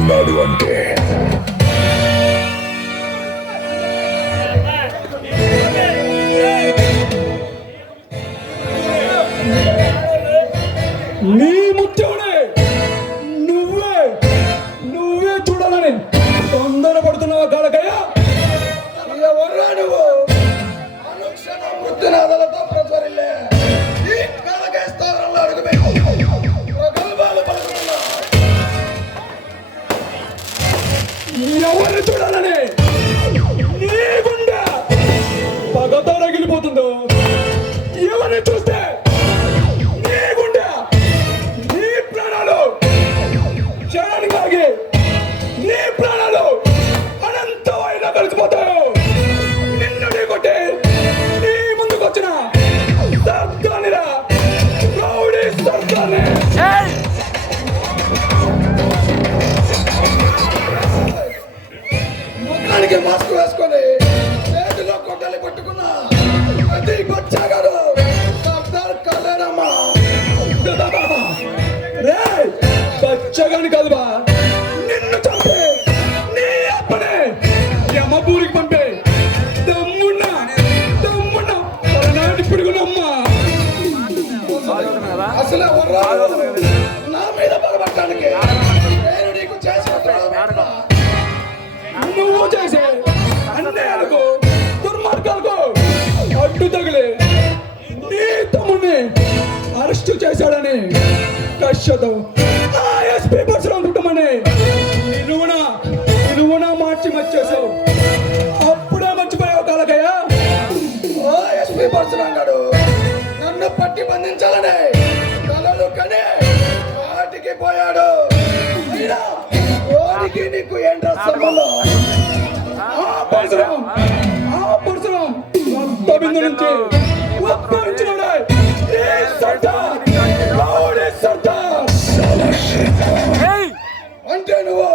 వస్తున్నాడు అంటే నీ ముత్యమునే నువ్వే నువ్వే చూడాలని తొందరపడుతున్నావా కాలకయ్య? ఎవర్రా నువ్వు? అనుక్షణం మృత్యునాదాలతో ప్రజ్వరిల్లే ఈ కాలకాయ స్థావరంలో అడుగుపెట్టు. ప్రగల్భాలు పలుకుతున్నా. ఎవరిని చూడాలని నీ గుండె పగతో రగిలిపోతుందో, ఎవరిని చూస్తే నీ గుండె నీ ప్రాణాలు క్షణానికి ఆగి నీ ప్రాణాలు అనంతమైన కలిసిపోతావు. నిన్ను ఢీకొట్టి నీ ముందుకు వచ్చిన సర్దానిరా, రౌడీ సర్దాని. ముఖానికి మాస్క్ వేసుకొని చేతిలో కొట్టలి పట్టుకున్నా అది బచ్చాగాడు సర్దార్ కళ్యాణమ్మ. రేయ్, బచ్చగాని కాదు బా, నిన్ను చంపే నీ అప్పనే యమపూరికి పంపే దమ్మున్నా పలనాటి పిడుగునమ్మా. అసలు ఎవర్రా నువ్వు? నా మీద పగబట్టడానికి నేను నీకు చేసిన ద్రోహమేంట్రా? నువ్వు చేసే అన్యాయాలకు దుర్మార్గాలకు అడ్డు తగిలి నీ తమ్ముడిని అరెస్టు చేశాడని కష్యతో ఆ ఎస్పీ పరశురాం కుటుంబాన్ని నిలువున మార్చి మర్చేశావు. అప్పుడే మర్చిపోయావు కాలకయ్య. ఓ ఎస్పీ పరశురాం గారు నన్ను పట్టి బంధించాలని కలలు కనే వాటికి పోయాడు. అయినా వాడికి నీకు ఏంట్రా సంబంధం? ఆ పరశురాం రక్త బిందు నుంచి ఉద్భవించినాడే ఈ సర్దార్, రౌడీ సర్దార్. అంటే నువ్వు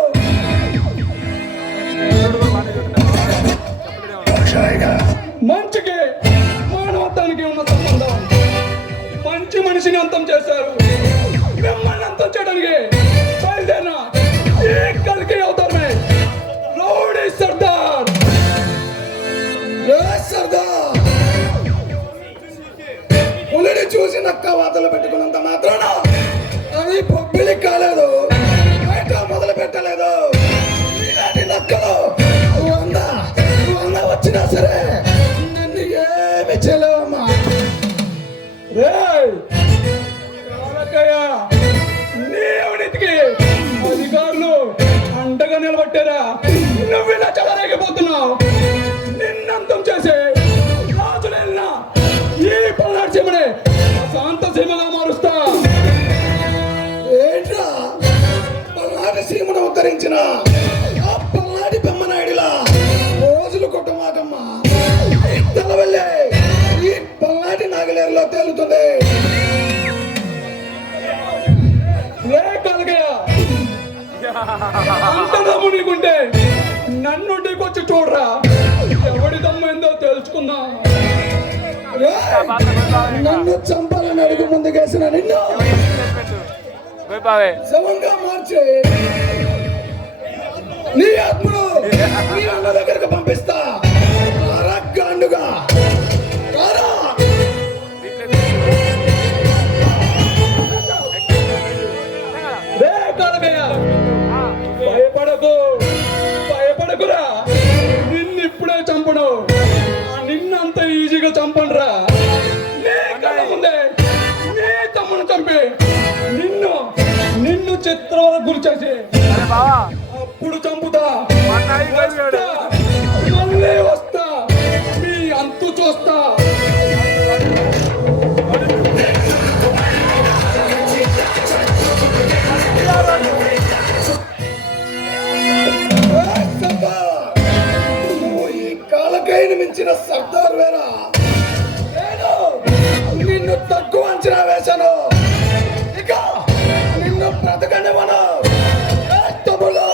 మంచికి మానవత్వానికి ఉన్న సంబంధం. మంచి మనిషిని అంతం చేశారు, మిమ్మల్ని అంతం చేయడానికి బయలుదేరిన ఈ కల్కి అవతారమే రౌడీ సర్దార్. ఏ సర్దార్ పులిని చూసి నక్క వాతలు పెట్టుకున్నంత మాత్రాన అది పొబ్బిలి కాలేదు, బయట మొదలు పెట్టలేదు. ఇలాంటి నక్కలు వంద వచ్చినా సరే నన్ను ఏమి చేయలేవమ్మా. రేయ్ కాలకయ్య, నీ అవినీతికి అధికారులు అండగా నిలబట్టారా? నువ్వు ఇలా చెలరేగిపోతున్నావు. నిన్నంతం చేసే రాజులైన ఈ పల్నాడు సీమని శాంత సీమగా మారుస్తా. ఏంట్రా పల్నాటి సీమను ఉద్ధరించిన ఆ పల్నాటి బెమ్మనాయుడిలా రోజులు కొట్టమాకమ్మా. తెల్లవెళ్ళే ఈ పల్నాటి నాగలేరులో తేలుతుంది. రే కాలకయ్య, అంత దమ్ము నీకుంటే నన్ను ఢీకొచ్చి చూడరా, ఎవడి దమ్మైందో తెలుసుకుందాం. నన్ను చంపాలని అడుగు ముందుకేసిన నిన్ను శవంగా మార్చి నీ ఆత్మను నీ అన్న దగ్గరకు పంపిస్తా. గాండుగా రారా. రే కాలకయ్య, భయపడకురా, నిన్ను ఇప్పుడే చంపను. నిన్నంత ఈజీగా చంపనురా. నీ కళ్ళ ముందే నీ తమ్మును చంపి నిన్ను చిత్రవరకు గురి చేసి అప్పుడు చంపుతా. మళ్ళీ వస్తా, మీ అంతు చూస్తా. నువ్వు ఈ కాలకైని మించిన సర్దార్ వేరా? నేను నిన్ను తక్కువ అంచనా వేశాను, ఇక నిన్ను బ్రతకనివ్వను. తమ్ముళ్ళు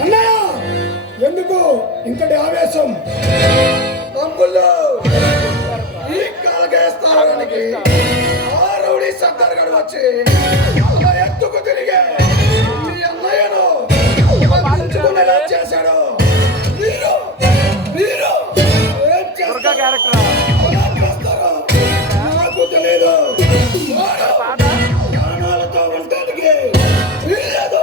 అన్నయ్య అలా ఎత్తుకు తిరిగి మీ అన్నయ్యను బంధించుకునేలా చేశాడు. మీరు మీరు ఏం చేస్తారు? ఎలా చేస్తారో నాకు తెలీదు. వాడు ప్రాణాలతో ఉండడానికి వీల్లేదు.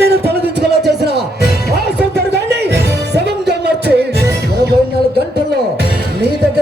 నేను తొలగించుకులా చేసిన ఆ సందర్భాన్ని శవంగా మార్చి 24 గంటల్లో నీ దగ్గర